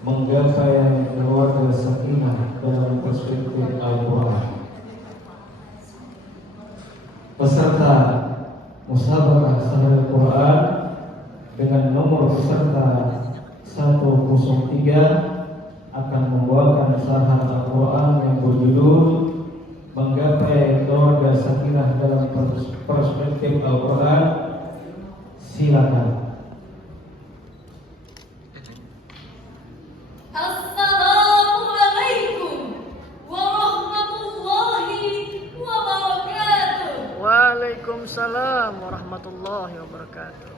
menggapai keluarga sakinah dalam perspektif Al-Quran. Peserta musabaqah Sahih Al-Quran dengan nomor peserta 103 akan membawakan sarhan Al-Quran yang berjudul Menggapai Keluarga Sakinah dalam Perspektif Al-Quran. Silakan. Waalaikumsalam warahmatullahi wabarakatuh.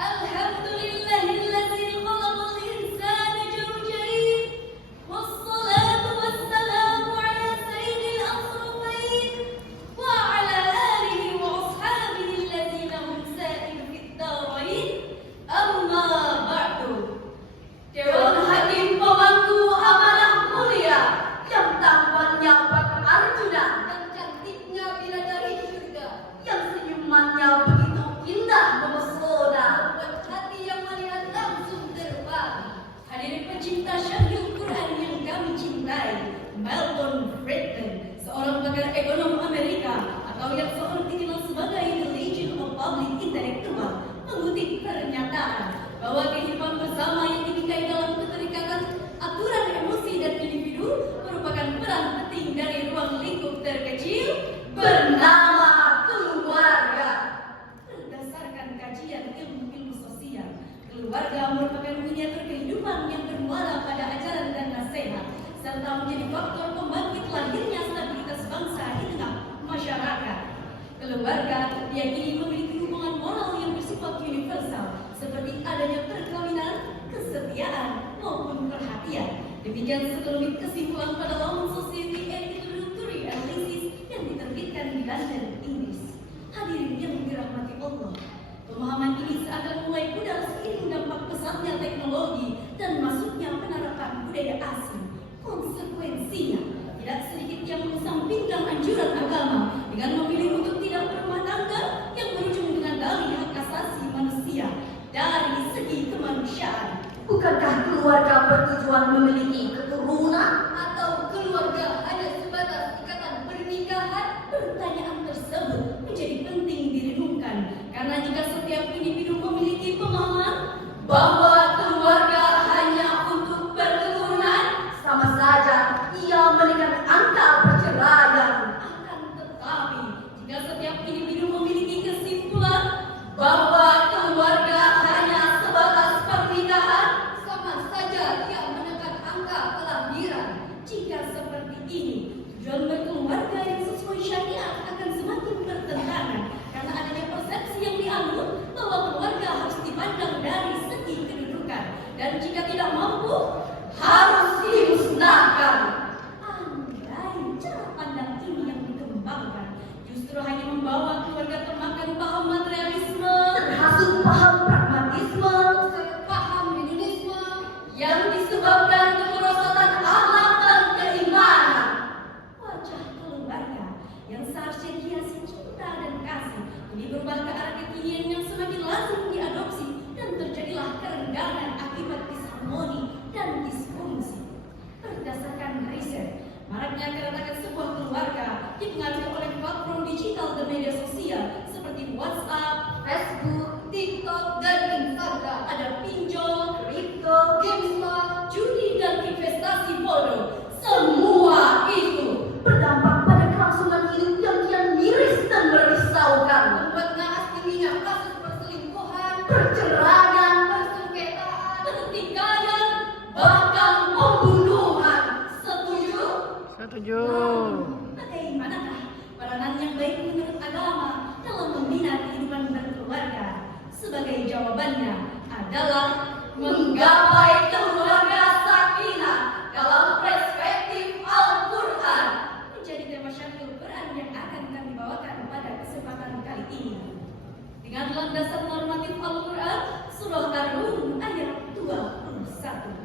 Alhamdulillahilladzi khalaqal insana zawjayn wassalatu wassalamu ala sayyidil asrafain wa ala alihi wa ashabihi alladzina hum sa'il fid darain amma ba'du. Dewan Hakim pemangku amanah mulia yang tampannya Pak Arjuna dan cantiknya bidadari surga yang senyumannya begitu indah memesona, membuat hati yang melihat langsung terbang. Hadirin pecinta Sahih Quran yang kami cintai, Milton Friedman, seorang pakar ekonom Amerika atau yang seorang dikenal sebagai The Legion of Public Intellectual, mengutip pernyataan bahwa kehidupan bersama yang dibingkai dalam keterikatan aturan emosi dan individu merupakan peran penting dari ruang lingkup terkecil bernama keluarga. Berdasarkan kajian ilmu sosial, keluarga merupakan miniatur kehidupan yang bermuara pada ajaran dan nasihat, serta menjadi faktor pembangkit lahirnya stabilitas bangsa di tengah masyarakat. Keluarga diyakini memiliki hubungan moral yang bersifat universal, seperti adanya perkawinan, kesetiaan, maupun perhatian. Demikian sekelumit kesimpulan pada Law Society and Introductory Analysis yang diterbitkan di London, Inggris. Hadirin yang dirahmati Allah, pemahaman ini seakan mulai pudar seiring dampak pesatnya teknologi dan masuknya penerapan budaya asing. Konsekuensinya, tidak sedikit yang mengesampingkan anjuran agama dengan memilih untuk tidak berumah tangga yang berujung dengan dalih hak asasi manusia. Dari segi kemanusiaan, bukankah keluarga bertujuan memiliki keturunan atau keluarga hanya sebatas ikatan pernikahan? Pertanyaan tersebut menjadi penting direnungkan, karena jika setiap individu memiliki pemahaman bahwa keluarga hanya untuk berketurunan, sama saja ia menekan angka perceraian. Akan tetapi, jika setiap individu memiliki kesimpulan bahwa keluarga hanya sebatas pernikahan, sama saja ia menekan angka kelahiran. Jika seperti ini, tujuan berkeluarga yang sesuai syariat akan semakin bertentangan, karena adanya persepsi yang dianut bahwa keluarga harus dipandang dari segi kedudukan, dan jika tidak mampu, harus dimusnahkan. Andai cara pandang ini yang dikembangkan justru hanya membawa keluarga termakan paham materialisme, terhasut paham pragmatisme, paham hedonisme yang disebabkan kemerosotan akhlak dan keimanan. Wajah keluarga yang seharusnya dihiasi cinta dan kasih ini berubah ke arah kekinian yang semakin lazim diadopsi, dan terjadilah kerenggangan akibat disharmoni dan disfungsi. Berdasarkan riset, maraknya keretakan sebuah keluarga dipengaruhi oleh platform digital dan media sosial seperti WhatsApp, Facebook, TikTok, dan Instagram. Ada pinjol, kripto, GameStop, judi, dan investasi bodoh. Semua itu berdampak pada kelangsungan hidup yang kian miris dan merisaukan, membuat naas tingginya kasus perselingkuhan, perceraian, persengketaan, pertikaian, bahkan pembunuhan. Setuju? Setuju. Bagaimanakah peranan yang baik menurut agama dalam membina kehidupan berkeluarga? Sebagai jawabannya adalah menggapai keluarga sakinah dalam perspektif Al-Quran, menjadi tema Syahrul Quran yang akan kami bawakan pada kesempatan kali ini. Dengan landasan normatif Al-Quran, Surah Ar-Rum ayat 21.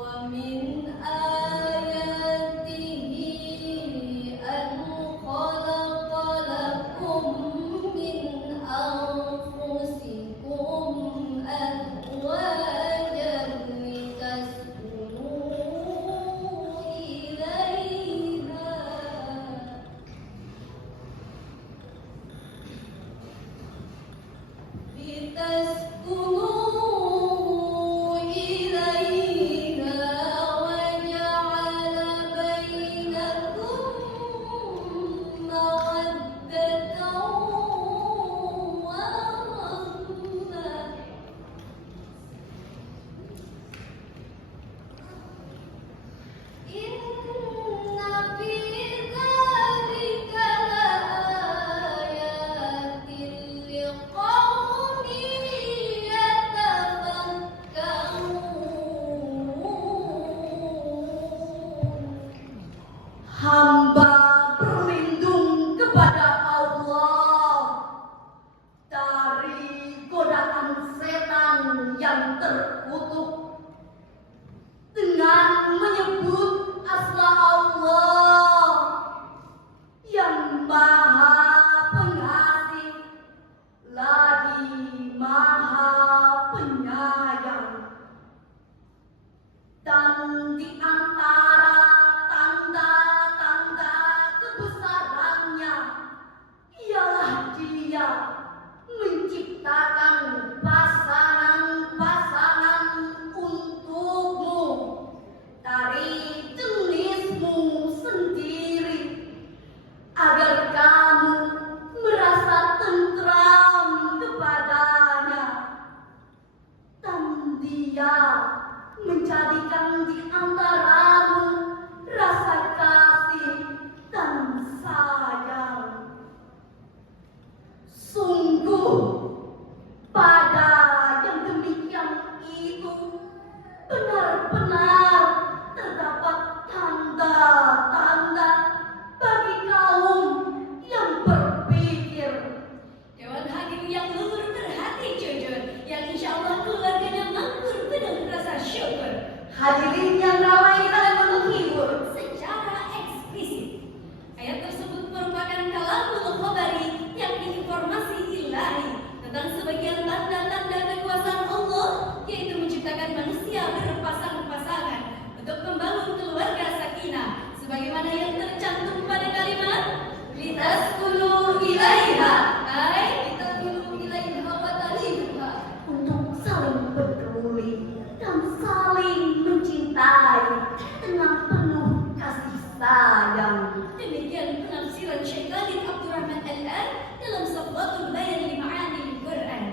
ومن آياته أن خلق لكم من أنفسكم أزواجا لتسكنوا إليها Hamba berlindung kepada Allah dari godaan setan yang terkutuk dengan menyebut asma Allah yang Maha Pengasih lagi Maha Penyayang. Dan di antara tanda-tanda kebesarannya ialah Dia menciptakan pasangan-pasangan untukmu dari jenismu sendiri agar kamu merasa tentram kepadanya, dan Dia menjadikan di antaramu rasa kasih dan sayang. Sungguh pada yang demikian itu benar-benar terdapat tanda-tanda bagi kaum yang berpikir. Dewan hadirin yang luhur berhati jujur, yang insya Allah keluarganya makmur penuh rasa syukur. Hadirin yang ramai dan menghibur. Secara eksplisit, ayat tersebut merupakan kalamul khabari, yakni informasi ilahi tentang sebagian tanda-tanda kekuasaan Allah, yaitu menciptakan manusia berpasang-pasangan untuk membangun keluarga sakinah, sebagaimana yang tercantum pada kalimat litaskunu ilaiha, litaskunu ilaiha wa talibha, Untuk saling peduli dan saling mencintai dengan penuh kasih sayang. Demikian penafsiran Syekh Khalid Abdurrahman Al-An dalam Safwatul Bayan li Ma'anil Quran.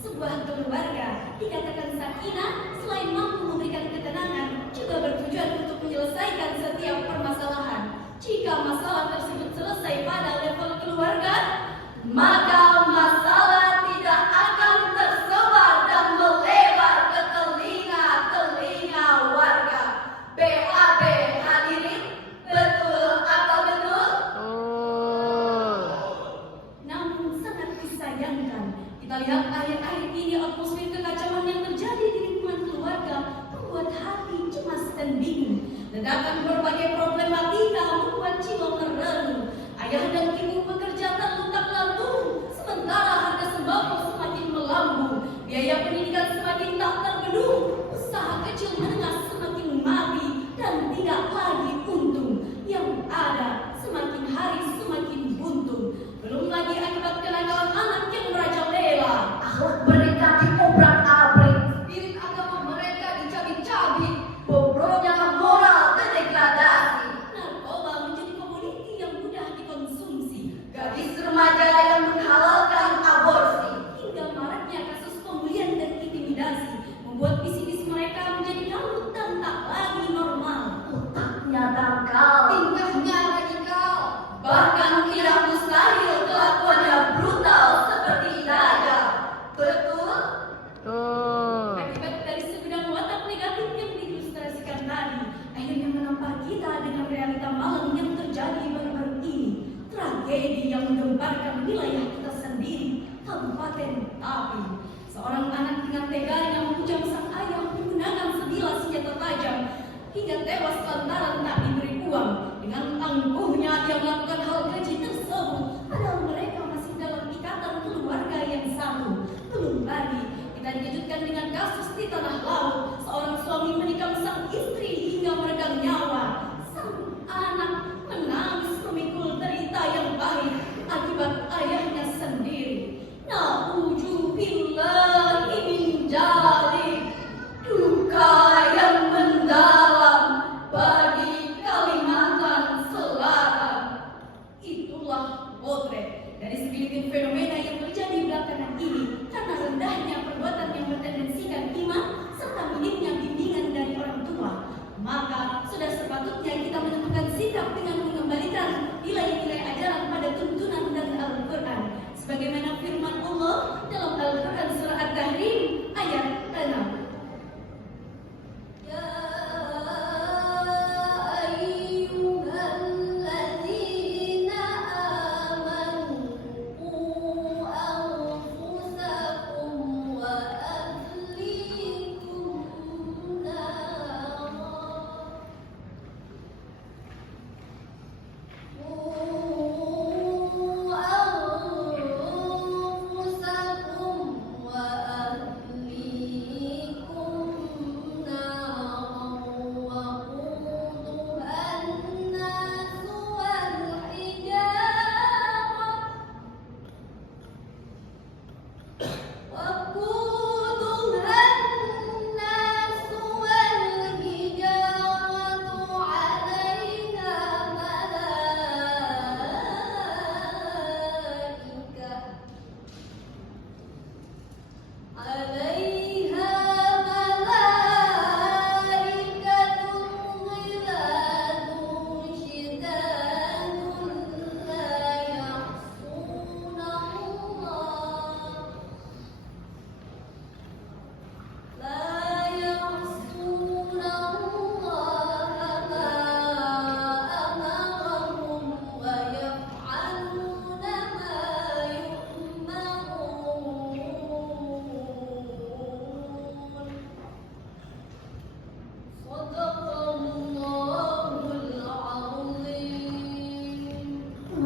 Sebuah keluarga dikatakan sakinah selain mampu memberikan ketenangan, juga bertujuan untuk menyelesaikan setiap permasalahan. Jika masalah tersebut selesai pada level keluarga, maka masalah tidak akan tersebar dan melebar ke telinga-telinga warga. BAB hadirin, betul apa betul? Namun sangat disayangkan, kita lihat akhir-akhir ini atmosfer kekacauan yang terjadi di lingkungan keluarga membuat hati cemas dan bingung. Ledakan berbagai problematika membuat jiwa merenung. Ayah dan ibu bekerja tak lutak-lantung, sementara harga sembako semakin melambung, biaya pendidikan semakin tak terbendung, usaha kecil menengah semakin mati dan tidak lagi untung. Yang ada semakin hari semakin buntung. Belum lagi akibat kenakalan anak yang merajalela. Akhlak mereka diobrak-abrik, Spirit agama mereka dicabik-cabik. bobroknya moral terdegradasi. Narkoba menjadi komoditi yang mudah dikonsumsi. Gadis remaja yang menghalalkan aborsi. Hingga maraknya kasus pembulian dan intimidasi. teganya menghujam sang ayah menggunakan sebilah senjata tajam hingga tewas lantaran tak diberi uang. Dengan angkuhnya dia melakukan hal keji tersebut, padahal mereka masih dalam ikatan keluarga yang satu. Belum lagi kita dikejutkan dengan kasus di tanah laut, seorang suami menikam sang istri hingga meregang nyawa. Sang anak menangis memikul derita yang pahit akibat ayahnya sendiri. Na'udzubillahi min dzalik. Duka yang mendalam bagi Kalimantan Selatan. Itulah potret dari segelintir fenomena yang terjadi belakangan ini karena rendahnya perbuatan yang bertendensikan iman serta minimnya bimbingan dari orang tua. Maka sudah sepatutnya kita menentukan sikap dengan mengembalikan nilai-nilai ajaran pada tuntunan dan Al-Quran. Sebagaimana firman Allah dalam Al-Quran surah At-Tahrim ayat 6.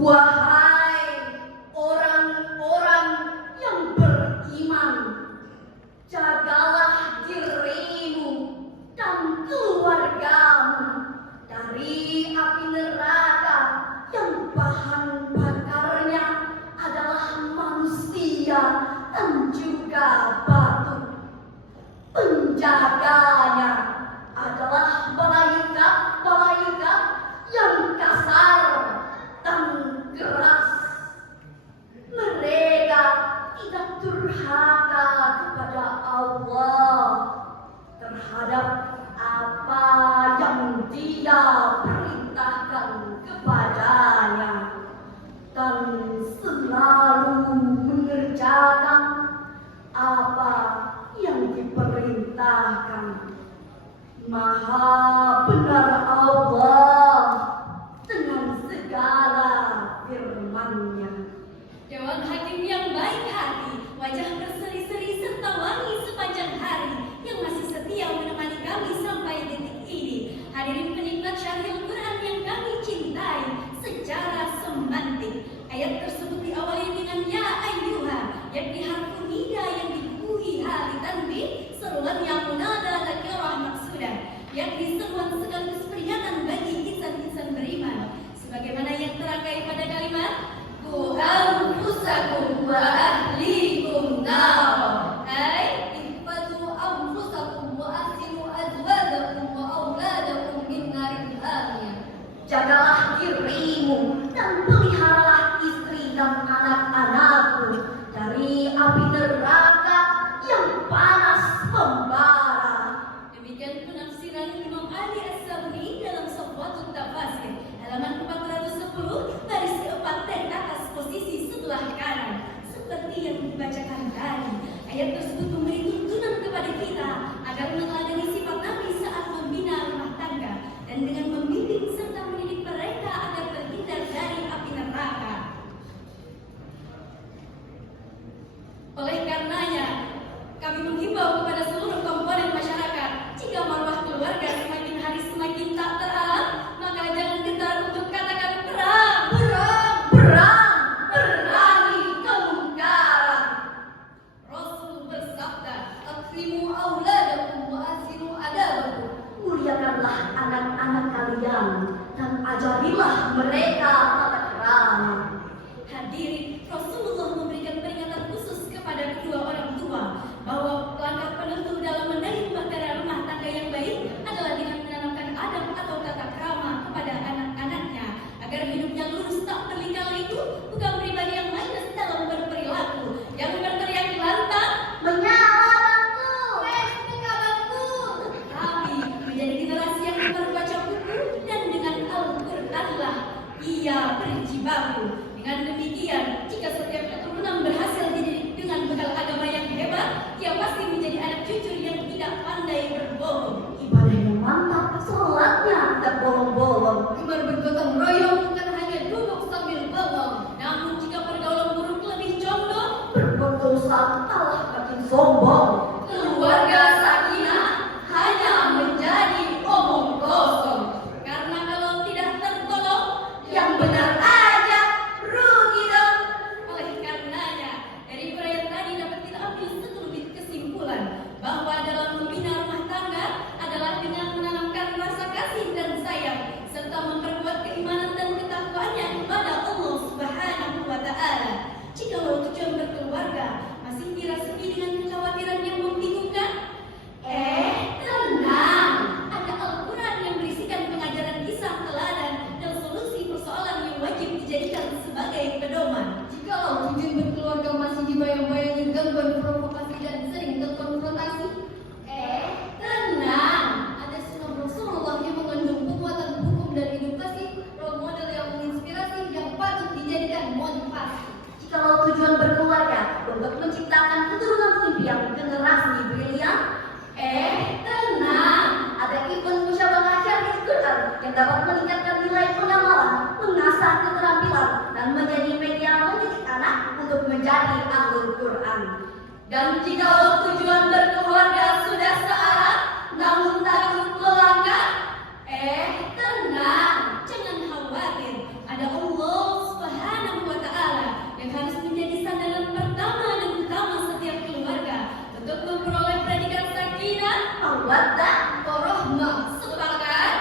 Wahai orang-orang yang beriman, jagalah dirimu dan keluargamu dari api neraka yang bahan bakarnya adalah manusia dan juga batu. Penjaganya adalah malaikat-malaikat yang kasar dan keras. Mereka tidak durhaka kepada Allah terhadap apa yang Dia perintahkan kepadanya dan selalu mengerjakan apa yang diperintahkan. Maha benar Allah dengan segala firman-Nya. Dewan Hakim yang baik hati, wajah berseri-seri serta wangi sepanjang hari, yang masih setia menemani kami sampai detik ini. Hadirin penikmat Syarhil Quran yang kami cintai, secara semantik ayat tersebut diawali dengan ya ayyuha, yakni harfu nida yang dibubuhi hali tanbih, seruan yang munada nakirah maksudah, yakni seruan sekaligus peringatan bagi insan-insan beriman. Sebagaimana yang terangkai pada kalimat Qu anfusakum wa ahlikum nar. Hai, ihfazu anfusakum wa ahsinu azwajakum wa auladakum min narin hamiyah. Jagalah dirimu dan peliharalah istri dan anak-anakmu dari api neraka yang panas membara. Demikian penafsiran Imam Ali As-Sabuni dalam Safwatut Tafasir halaman 410 baris 4 dari atas posisi sebelah kanan. Seperti yang dibacakan tadi, ayat tersebut memberi tuntunan kepada kita agar meneladani sifat Nabi saat membina rumah tangga dan dengan membimbing serta mendidik mereka agar terhindar dari api neraka. Oleh karenanya, kami menghimbau menghimbau kepada seluruh komponen masyarakat, jika marwah keluarga semakin hari semakin tak teralat, maka jangan gentar untuk katakan perang, perang, perang, perangi kemungkaran. Rasul bersabda, "Akrimu auladakum wa asinu adabakum." Muliakanlah anak-anak kalian dan ajarilah mereka tata krama. Hadirin, Rasulullah memberikan peringatan khusus kepada kedua orang tua bahwa langkah penentu dalam menarik bahtera rumah tangga yang baik adalah dengan menanamkan adab atau tata krama kepada anak-anaknya agar hidupnya lurus tak berliku-liku, bukan pribadi yang manis dalam berperilaku, yang berteriak lantang, Menyala bangku. "Bangku!" Tapi menjadi generasi yang membaca buku dan dengan Al-Qur'anlah ia berjibaku. Dengan demikian, jika setiap keturunan berhasil dididik dengan bekal agama yang hebat, ia pasti menjadi anak jujur yang tidak pandai berbohong. Ibadahnya mantap, sholatnya tak bolong-bolong. Gemar bergotong royong bukan hanya duduk sambil bengong, namun jika pergaulan buruk lebih condong, Berbuat dosa malah makin sombong. keluarga sakinah hanya menjadi omong kosong. Karena kalau tidak tertolong, Yang benar aja rugi dong. oleh karenanya, dari perayaan tadi dapat kita ambil sekelumit kesimpulan bahwa dalam membina rumah tangga adalah dengan menanamkan rasa kasih dan sayang serta memperkuat keimanan dan ketakwaannya kepada Allah Subhanahu wa Ta'ala. Jikalau tujuan berkeluarga masih dirasa dengan kekhawatiran yang membingungkan, tenang, ada Al-Quran yang berisikan pengajaran kisah teladan dan solusi persoalan yang wajib dijadikan sebagai pedoman. Jikalau tujuan berkeluarga masih dibayang-bayangi gangguan provokasi dan sering terkonfrontasi, tenang, ada sunnah Rasulullah yang mengandung penguatan hukum dan edukasi, role model yang menginspirasi yang patut dijadikan motivasi. Jikalau tujuan berkeluarga untuk menciptakan keturunan impian generasi brilian, Tenang, ada event musyawarah syar'i Quran yang dapat meningkatkan nilai pengamalan, mengasah keterampilan, dan menjadi media mendidik anak untuk menjadi ahlul Quran. dan jikalau tujuan berkeluarga sudah searah, namun takut melangkah, tenang, jangan khawatir. Ada Allah Subhanahu wa Ta'ala yang harus menjadi sandaran pertama dan utama setiap keluarga untuk memperoleh predikat sakinah, Mawaddah, warahmah. Sepakat?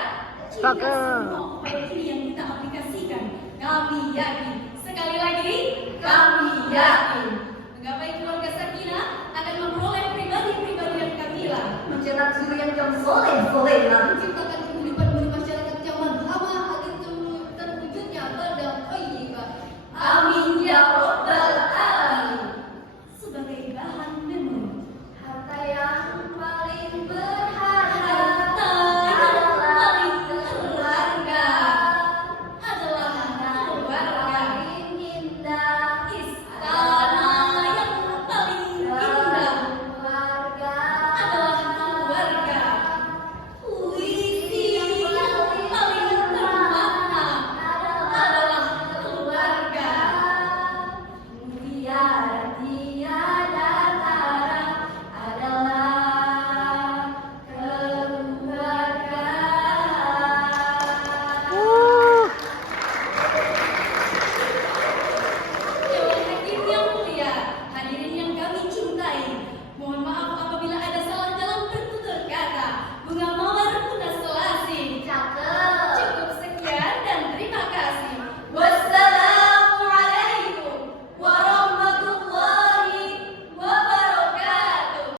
Jika Sepakat. semua upaya ini yang kita aplikasikan, kami yakin, sekali lagi, kami yakin, menggapai keluarga sakinah akan memperoleh pribadi-pribadi yang kamilah, mencetak zuriat yang soleh-soleh, menciptakan